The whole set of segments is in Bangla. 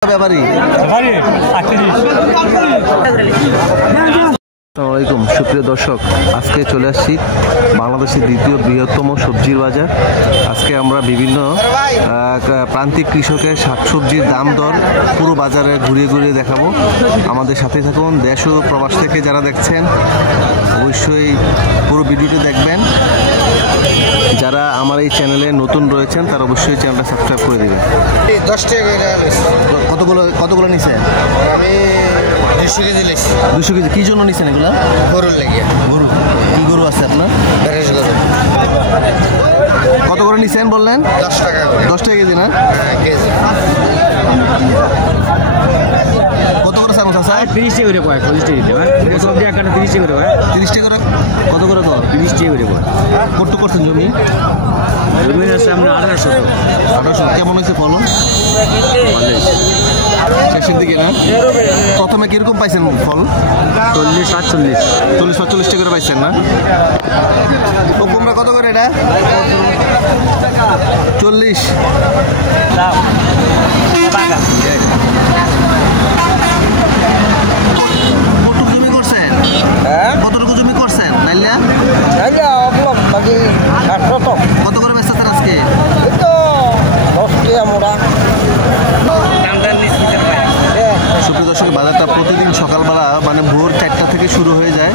আসসালামাইকুম সুপ্রিয় দর্শক, আজকে চলে আসছি বাংলাদেশের দ্বিতীয় বৃহত্তম সবজির বাজার। আজকে আমরা বিভিন্ন প্রান্তিক কৃষকের শাকসবজির দাম দর পুরো বাজারে ঘুরিয়ে ঘুরিয়ে দেখাবো। আমাদের সাথে থাকুন। দেশ ও প্রবাস থেকে যারা দেখছেন অবশ্যই পুরো ভিডিওটি দেখবেন। যারা আমার এই চ্যানেলে নতুন রয়েছেন তারা অবশ্যই চ্যানেলটা সাবস্ক্রাইব করে দেবেন। 10 টাকা কতগুলো নিছেন? আমি 200 কেজি লেছি। 200 কেজি কি জন্য নিছেন এগুলা? গরুর লাগিয়া। গরু কি গরু আছে আপনার? বেরেশ গরু। কত করে নিছেন বললেন? 10 টাকা করে। 10 টাকা কেজি না? হ্যাঁ, কেজি। কত করে চান চাচা? 30 টাকা করে কয়, 40 টাকা দিতে হয়। এটা সবজি একটা 30 টাকা করে হয়। 30 টাকা করে কত করে কর? 30 টাকা করে কয়। কত করছেন জমি? জমি আছে আমরা 1800। কেমন হয়েছে ফলন? শেষের দিকে না? প্রথমে কিরকম পাইছেন ফল? 40 48 40-45 টাকা করে পাইছেন না? তো কুমড়া কত করে এটা? 40। কতটুকু জমি করছেন? কতটুকু জমি করছেন নাইলা? বাকি 800 কত করে বেচতেছেন আজকে? তো 10 টাকা মোড়া। সুপ্রিয় দর্শক, বাজারটা প্রতিদিন সকালবেলা মানে ভোর 4টা থেকে শুরু হয়ে যায়।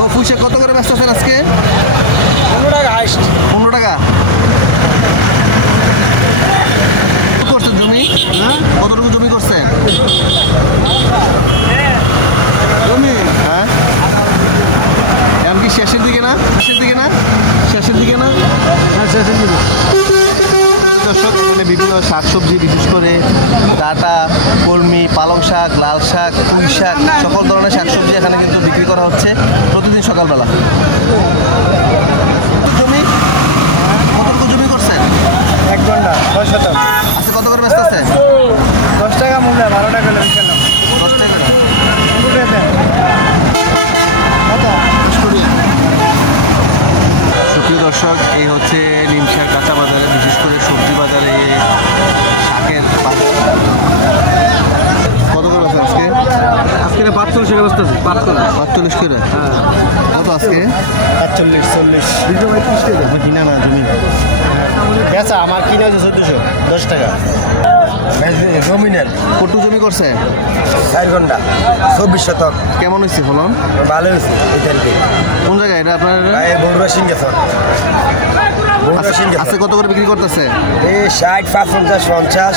ও পুঁইশাক কত করে বেচতেছেন আজকে? 15 টাকা হাইস্ট। 15 টাকা। করছেন জমি? কতটুকু জমি করছেন? জমি হ্যাঁ, এমনকি শেষের দিকে না? শেষের দিকে না? শেষের দিকে না? শেষের দিকে। দর্শক, এখানে বিভিন্ন শাকসবজি, বিশেষ করে ডাঁটা, কলমি, পালং শাক, লাল শাক, পুঁই শাক, সকল ধরনের শাকসবজি এখানে কিন্তু বিক্রি করা হচ্ছে প্রতিদিন সকালবেলা। জমি কতটুকু জমি করছেন? 1 ঘন্টা 6 শতক। আজকে কত করে ব্যস্ত আছে? 10 টাকা মূল্য, 12 টাকা করে বিকেন। 10 টাকা করে। সুপ্রিয় দর্শক, এই হচ্ছে নিমশার কাঁচা বাজারে, বিশেষ করে সবজি বাজারে শাকের বাজার। কত করে আছে আজকে? আজকে 45 টাকা বস্তা আছে। 45 করে। হ্যাঁ। কত আজকে? 45 40। কিনা না জমি? বেচা আমার কিনা হচ্ছে 1400 10 টাকা। জমিনের কত জমি করছে? 4 ঘন্টা 24 শতক। কেমন হয়েছে ফলন? ভালো হয়েছে এই তারিখে। কোন জায়গায় এটা আপনার? বড়ুয়া সিংহেছ। বড়ুয়া সিংহেছ। আজকে কত করে বিক্রি করতেছে? এই 60 55 50।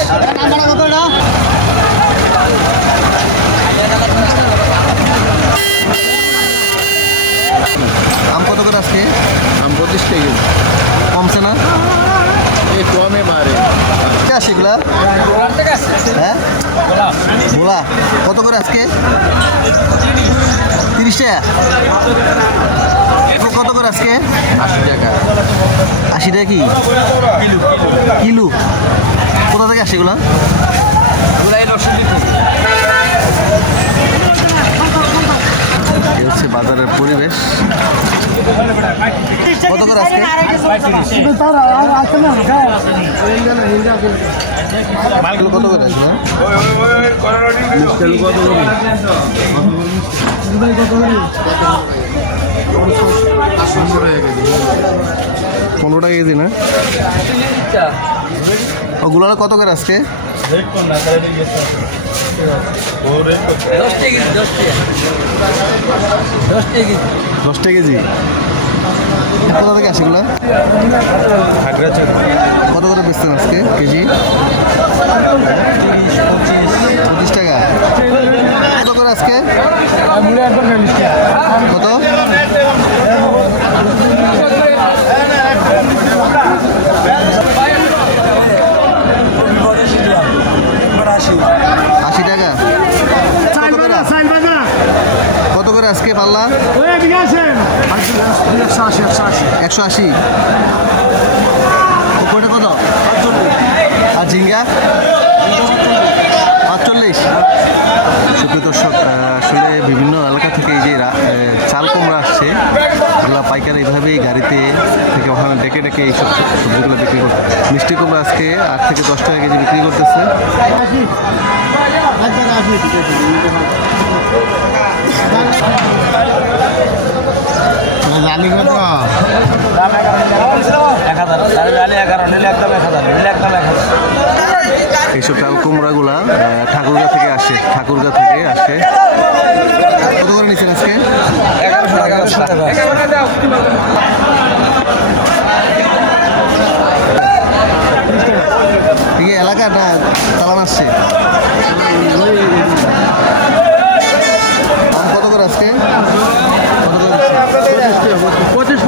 আম কত করে আজকে? আম 25 টাকা। কমছে না? এই কমে মারে। সেগুলা হ্যাঁ, বোলা কত করে আজকে? 30 টাকা। কত করে আজকে? 80 টাকা। 80 টাকা কি কিলো? কোথা থেকে আসে এগুলা? এই হচ্ছে বাজারের পরিবেশ। কত করে আজকে? মালগুলো কত করে আছে? 15 টাকা কেজি না? ওগুলো কত করে আজকে? 10 টাকা কেজি। কোথা থেকে আসে এগুলো? কত করে বেচছেন আজকে কেজি? 25 টাকা। কত করে আজকে? কত? 80 টাকা। কত করে আজকে পাল্লা? 180। কয়টা কত? আর ঝিঙ্গা 45। সুপ্রিয় দর্শক, আসলে বিভিন্ন এলাকা থেকে এই যে চাল কুমড়া আসছে, এগুলো পাইকারি এইভাবেই গাড়িতে থেকে ওখানে ডেকে একে এইসব সবজিগুলো বিক্রি করতে। মিষ্টি কুমড়া আজকে 8 থেকে 10 টাকা কেজি বিক্রি করতেছে। জানি কত এইসব চাল কুমড়াগুলা ঠাকুরগা থেকে আসে, ঠাকুরগা থেকে আসে। কত করে নিচ্ছেন আজকে? 1100 টাকা। ঠিক এলাকা না চালান আসছে। দাম কত করে আজকে? কত করে দিচ্ছে? 25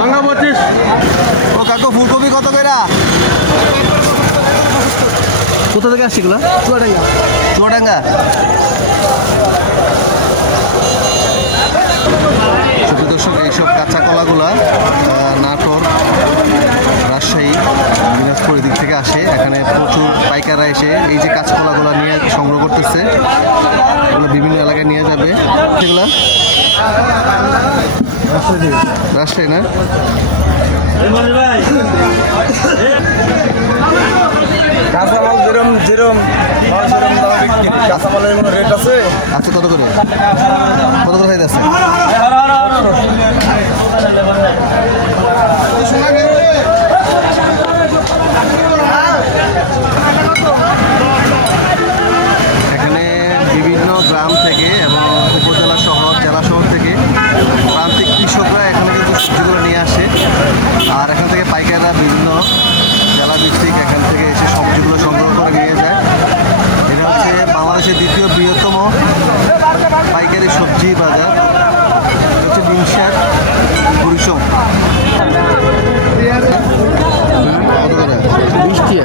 ভাঙা 25। ও কাকু ফুলকপি কত করে? কোথা থেকে আসছে এগুলো? চুয়াডাঙ্গা। সুপ্রিয় দর্শক, এইসব কাঁচা কলাগুলা নাটোর, রাজশাহী, দিনাজপুর দিক থেকে আসে। এখানে প্রচুর পাইকাররা এসে এই যে কাঁচকলাগুলো নিয়ে সংগ্রহ করতেছে। এগুলো বিভিন্ন এলাকায় নিয়ে যাবে। সেগুলা রাজশাহী না? কাঁচামাল যেরম কাঁচামালের কোনো রেট আছে? আচ্ছা, কত করে খাইতে আছে? এখানে বিভিন্ন গ্রাম থেকে এবং উপজেলা শহর, জেলা শহর থেকে প্রান্তিক কৃষকরা এখানে কিন্তু সবজিগুলো নিয়ে আসে। আর এখান থেকে পাইকাররা বিভিন্ন জেলা ভিত্তিক এখান থেকে এসে সবজিগুলো সংগ্রহ করে নিয়ে যায়। এটা হচ্ছে বাংলাদেশের দ্বিতীয় বৃহত্তম পাইকারি সবজি বাজার। এটা হচ্ছে নিমসার গুরিশম। কত করে? 20 টাকা।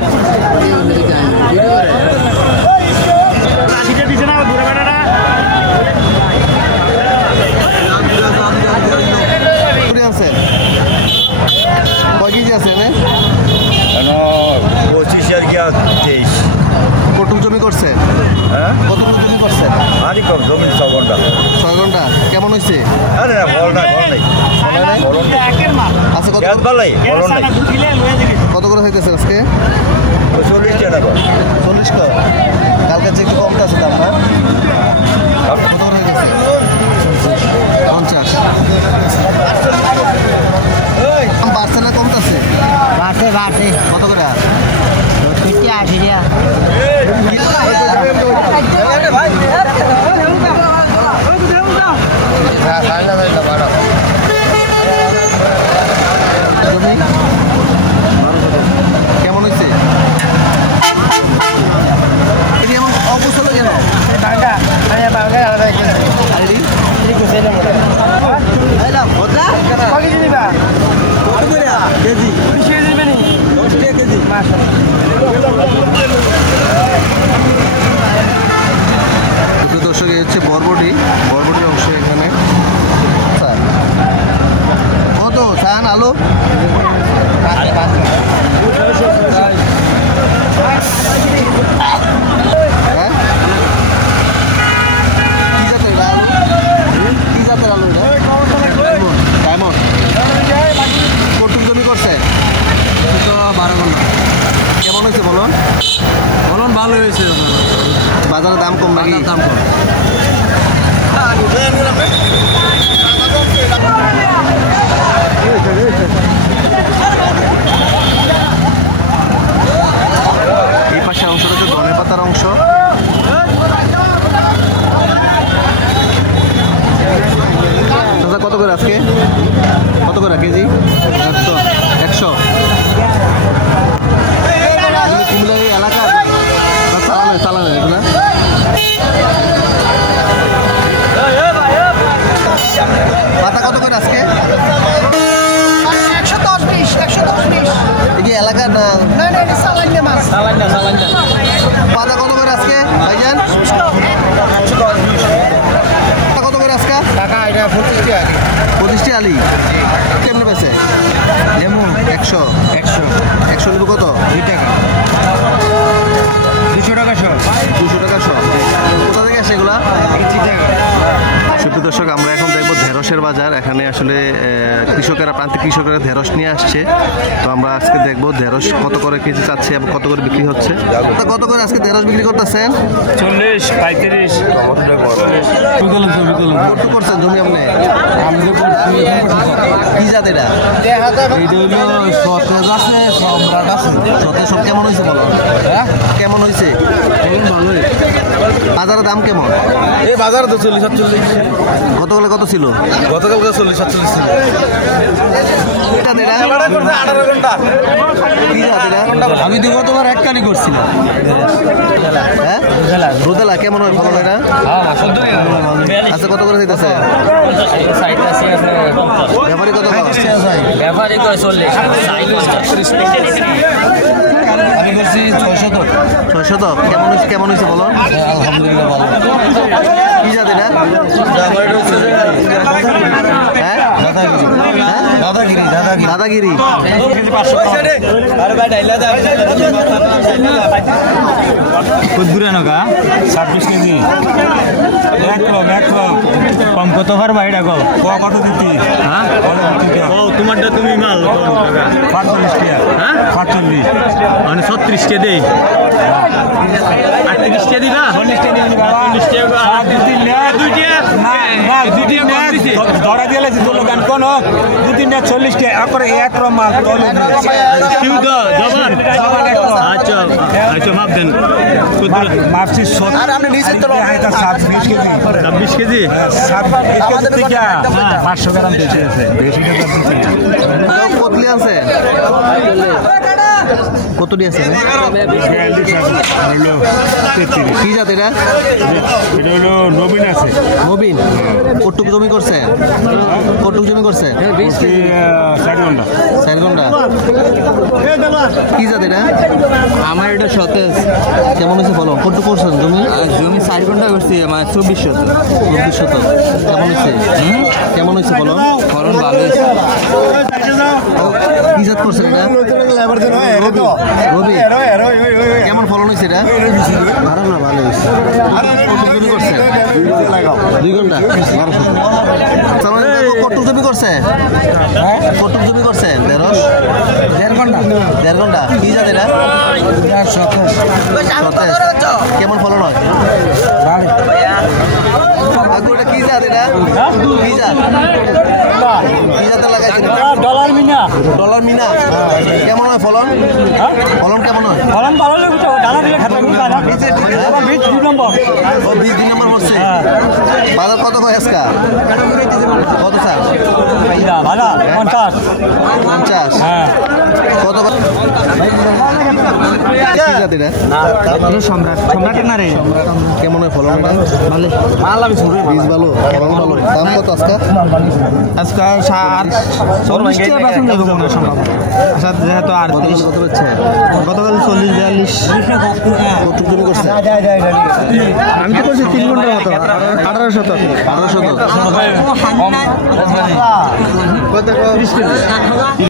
কুড়ি আছে? কয় কেজি আছে? 25 আর কি 23। কটুক জমি করছে? হ্যাঁ, কতটুকু জমি করছে? আরই কম জমি 6 ঘন্টা। 6 ঘন্টা। কেমন হয়েছে? আরে না, বল নাই আচ্ছা, কত গ্যাস বালাই বল নাই। কত করে হইতেছে আজকে? 40 টাকা। 40 টাকা। কালকে যে একটু কমতে আছে দাম না? কত করে হইতেছে? 50। দাম বাড়ছে না কমতেছে? বাড়ছে কত করে? 80 টাকা। জমি কেমন হয়েছে? এটি এমন অবস্থা কেন? আইডি? কেজি? দর্শক, এই হচ্ছে বরবটির অংশ এখানে। কত চান আলু? হ্যাঁ? কি জাতের এটা আলু? কি জাতের আলু এটা? ডায়মন্ড। কটুক জমি করছে? 12 ঘন্টা। কেমন হয়েছে বলুন? ভালো হয়েছে। বাজারে দাম কম নাকি? দাম কম। এই পাশে অংশটা হচ্ছে ধনে পাতার অংশ। দাদা কত করে আজকে? কত করে কেজি? 100। কুমিল্লার এই এলাকা চালানো এগুলা? পাতা কত করে আজকে? 110-20 এই যে এলাকা না? না এটা সালাইনা মাছ। পাতা কত করে আজকে ভাইজান? পাতা কত করে আজকে? টাকা এটা 25 টাকা। 25 টি আলি কেমনে পেয়েছে? লেমু 100 নেবো কত? 2 টাকা। 200 টাকা সব। 200 টাকা সব। কোথা থেকে আসে এগুলা? সুপ্রিয় দর্শক, আমরা এখন দেখবো ঢেঁড়সের বাজার। এখানে আসলে কৃষকেরা প্রান্তিক কৃষকরা ঢেঁড়স নিয়ে আসছে। তো আমরা আজকে দেখবো ঢেঁড়স কত করে কেজি চাচ্ছে এবং কত করে বিক্রি হচ্ছে। তো কত করে আজকে ঢেঁড়স বিক্রি করতেছেন? 40 35 কত করছেন জমি আপনি? কি জাত এটা? সতেজ কেমন হয়েছে বলো? কেমন হয়েছে? ভালোই। বাজারের দাম কেমন? এই বাজারে তো 40-47। গতকালে কত ছিল? গতকালকে 40-47 ছিল। এটা এটা? কি জাত এটা? আমি তো গতবার এক কানি করছিলাম। হ্যাঁ রোদেলা কেমন হয় ফলন এটা? আচ্ছা কত করে দিতেছে? ব্যাপারী কত? ব্যাপারে কয় 40 আমি করছি 600। 600 কেমন হয়েছে? কেমন হয়েছে বলো? আলহামদুলিল্লাহ ভালো। কি জাত এটা? হ্যাঁ দাদাগিরি কুদুরে নকা 26 কেজি এক কম কত পার বাইটা কো কত দিতি হ্যাঁ ও তোমারটা তুমি মাল 45 টাকা হ্যাঁ 45 মানে 36 কে দেই 38 কে দিবা 40 কে দিবা 40 টাকা আর দিতি না দুইটা না দুইটা না ধরা দিলে যে দোকান কোন দুই তিনটা 40 টাকা করে এক রকম মাল তলে কিউ দা জবান আচ্ছা আচ্ছা মাপ দেন মাপছি আর আপনি নিচে তো এটা 26 কেজি 26 কেজি 26 কেজি থেকে 500 গ্রাম বেশি আছে বেশি টাকা কতলি আছে? কতটি আছে? কি জাত এটা? এটা হলো নবীন আছে নবীন কটুক জমি করছে? কটুক জমি করছে? 4 ঘন্টা 4 ঘন্টা। কি জাত এটা? আমার এটা সতেজ। কেমন হয়েছে বলো? কটুক করছেন জমি? জমি 4 ঘন্টা করছি আমার 2400। 2400 কেমন হয়েছে? কেমন হয়েছে বলো? ফলন ভালো হয়েছে। কি জাত করছেন এটা? রবি কেমন ফলন হয়েছে এটা? ভালো না ভালো হয়েছে। কটুক জমি করছে? 2 ঘন্টা 1200। কটুক জমি করছে? কটুক জমি করছে? 1.5 ঘন্টা 1.5 ঘন্টা। কি জাত এটা? সতেজ। কেমন ফলন হয়? এটা কি জাত এটা? কি জাত? কি জাতে লাগাইছেন? Dollar Mina dollar Mina. কেমন হয় ফলন? ফলন কেমন হয়? ফলন ভালো লাগছে ডালা দিলে খেতে খুব ভালো আবার বীজ 2 নম্বর ও 20 নম্বর হচ্ছে। বাজার কত হয় আজকে? কত স্যার? এইটা ভালো 50 50। হ্যাঁ কত? কি জাত এটা? সম্রাটের না রে। কেমন হয় ফলন এটা? ভালো। মাল আমি শুরু বীজ ভালো ফলন ভালো। দাম কত আজকে? আজকে 40 টাকা পার্সেন্ট দেবো মনে হয় সম্ভব। আচ্ছা যেহেতু আর গতকাল কত হচ্ছে? গতকাল 40 42। কত জমি করছে? আমি তো করছি 3 ঘন্টার মতো 1800। 1800। কত 30 কেজি।